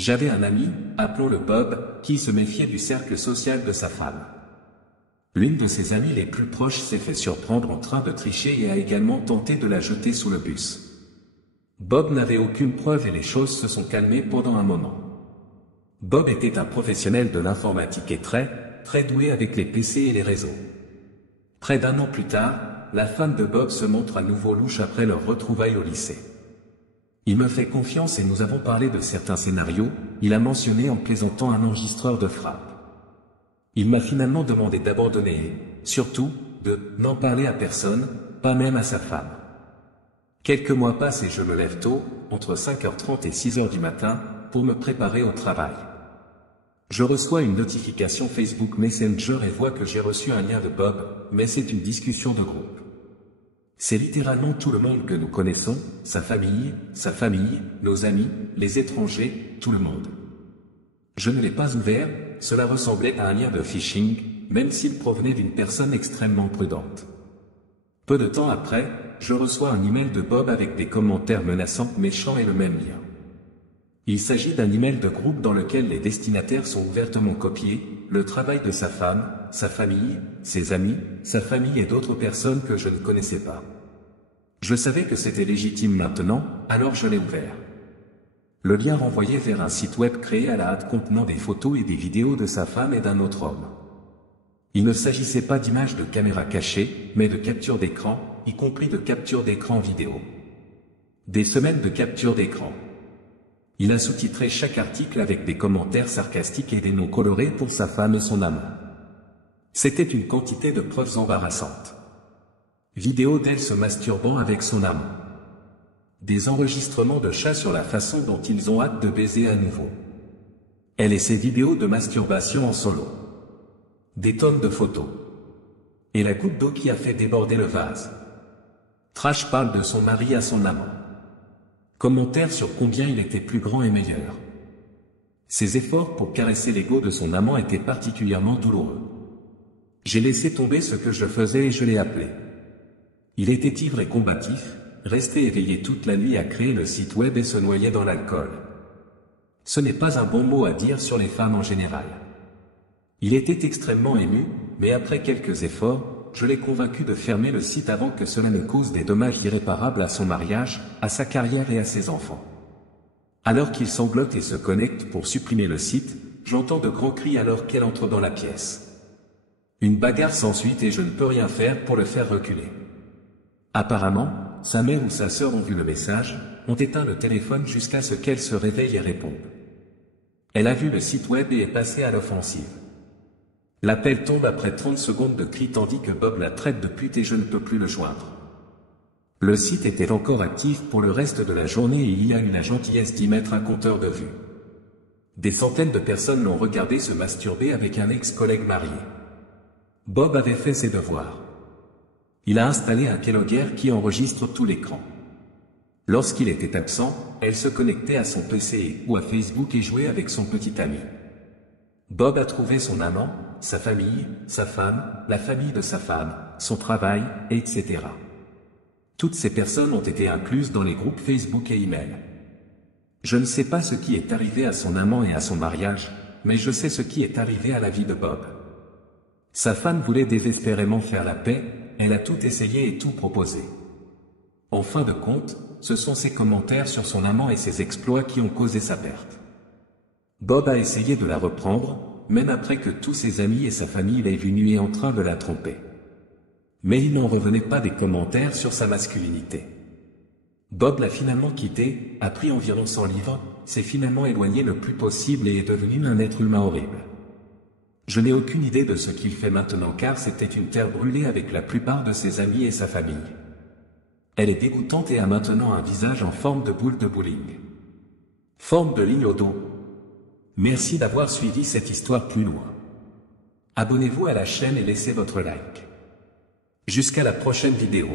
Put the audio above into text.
J'avais un ami, appelons-le Bob, qui se méfiait du cercle social de sa femme. L'une de ses amies les plus proches s'est fait surprendre en train de tricher et a également tenté de la jeter sous le bus. Bob n'avait aucune preuve et les choses se sont calmées pendant un moment. Bob était un professionnel de l'informatique et très doué avec les PC et les réseaux. Près d'un an plus tard, la femme de Bob se montre à nouveau louche après leur retrouvaille au lycée. Il me fait confiance et nous avons parlé de certains scénarios, il a mentionné en plaisantant un enregistreur de frappe. Il m'a finalement demandé d'abandonner et, surtout, de n'en parler à personne, pas même à sa femme. Quelques mois passent et je me lève tôt, entre 5h30 et 6h du matin, pour me préparer au travail. Je reçois une notification Facebook Messenger et vois que j'ai reçu un lien de Bob, mais c'est une discussion de groupe. C'est littéralement tout le monde que nous connaissons, sa famille, nos amis, les étrangers, tout le monde. Je ne l'ai pas ouvert, cela ressemblait à un lien de phishing, même s'il provenait d'une personne extrêmement prudente. Peu de temps après, je reçois un email de Bob avec des commentaires menaçants, méchants et le même lien. Il s'agit d'un email de groupe dans lequel les destinataires sont ouvertement copiés, le travail de sa femme, sa famille, ses amis, sa famille et d'autres personnes que je ne connaissais pas. Je savais que c'était légitime maintenant, alors je l'ai ouvert. Le lien renvoyait vers un site web créé à la hâte contenant des photos et des vidéos de sa femme et d'un autre homme. Il ne s'agissait pas d'images de caméra cachées, mais de captures d'écran, y compris de captures d'écran vidéo. Des semaines de captures d'écran. Il a sous-titré chaque article avec des commentaires sarcastiques et des noms colorés pour sa femme et son amant. C'était une quantité de preuves embarrassantes. Vidéos d'elle se masturbant avec son amant. Des enregistrements de chats sur la façon dont ils ont hâte de baiser à nouveau. Elle et ses vidéos de masturbation en solo. Des tonnes de photos. Et la goutte d'eau qui a fait déborder le vase. Trash parle de son mari à son amant. Commentaires sur combien il était plus grand et meilleur. Ses efforts pour caresser l'ego de son amant étaient particulièrement douloureux. J'ai laissé tomber ce que je faisais et je l'ai appelé. Il était ivre et combatif, restait éveillé toute la nuit à créer le site web et se noyait dans l'alcool. Ce n'est pas un bon mot à dire sur les femmes en général. Il était extrêmement ému, mais après quelques efforts, je l'ai convaincu de fermer le site avant que cela ne cause des dommages irréparables à son mariage, à sa carrière et à ses enfants. Alors qu'il sanglote et se connecte pour supprimer le site, j'entends de grands cris alors qu'elle entre dans la pièce. Une bagarre s'ensuit et je ne peux rien faire pour le faire reculer. Apparemment, sa mère ou sa sœur ont vu le message, ont éteint le téléphone jusqu'à ce qu'elle se réveille et réponde. Elle a vu le site web et est passée à l'offensive. L'appel tombe après 30 secondes de cris tandis que Bob la traite de pute et je ne peux plus le joindre. Le site était encore actif pour le reste de la journée et il a eu la gentillesse d'y mettre un compteur de vues. Des centaines de personnes l'ont regardé se masturber avec un ex-collègue marié. Bob avait fait ses devoirs. Il a installé un keylogger qui enregistre tout l'écran. Lorsqu'il était absent, elle se connectait à son PC ou à Facebook et jouait avec son petit ami. Bob a trouvé son amant, sa famille, sa femme, la famille de sa femme, son travail, etc. Toutes ces personnes ont été incluses dans les groupes Facebook et email. Je ne sais pas ce qui est arrivé à son amant et à son mariage, mais je sais ce qui est arrivé à la vie de Bob. Sa femme voulait désespérément faire la paix, elle a tout essayé et tout proposé. En fin de compte, ce sont ses commentaires sur son amant et ses exploits qui ont causé sa perte. Bob a essayé de la reprendre, même après que tous ses amis et sa famille l'aient vu nu et en train de la tromper. Mais il n'en revenait pas des commentaires sur sa masculinité. Bob l'a finalement quitté, a pris environ 100 livres, s'est finalement éloigné le plus possible et est devenu un être humain horrible. Je n'ai aucune idée de ce qu'il fait maintenant car c'était une terre brûlée avec la plupart de ses amis et sa famille. Elle est dégoûtante et a maintenant un visage en forme de boule de bowling. Forme de ligne au dos. Merci d'avoir suivi cette histoire plus loin. Abonnez-vous à la chaîne et laissez votre like. Jusqu'à la prochaine vidéo.